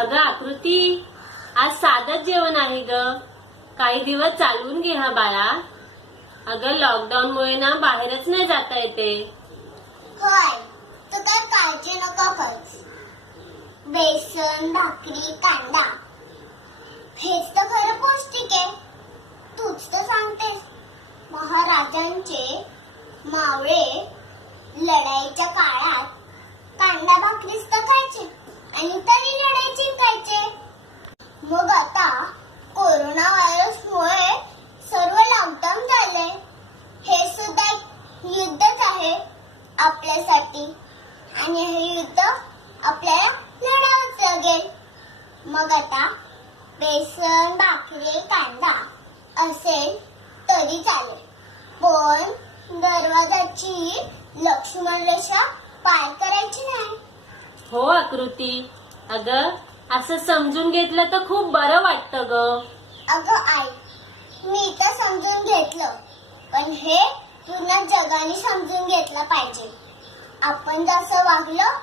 अगं आकृती, आज साधंच जेवण आहे ग. काही दिवस चालवून घे हा बाळा. अगं लॉकडाऊनमुळे ना बाहेरच नाही जाता येते. होय, तू काय काळजी नको करूस. बेसन, भाकरी, कांदा हेच तर खरं पौष्टिक आहे. तूच तर सांगतेस महाराजांचे मावळे लढाईच्या काळात कांदा भाकरीच तर खायचे आणि तरी लढाई जिंकायचे. मग आता कोरोना व्हायरसमुळे सर्व लॉकडाऊन झाले. हे सुद्धा एक युद्धच आहे आपल्यासाठी आणि हे युद्ध आपल्याला लढावंच लागेल. मग आता बेसन, भाकरी, कांदा असेल तरी चालेल, पण दरवाजाची लक्ष्मण रेषा पार करायची नाही. हो आकृती, अगं असं समजून घेतलं तर खूप बरं वाटतं ग. अगं आई, मी तर समजून घेतलं, पण हे पूर्ण जगाने समजून घेतलं पाहिजे. आपण जसं वागलं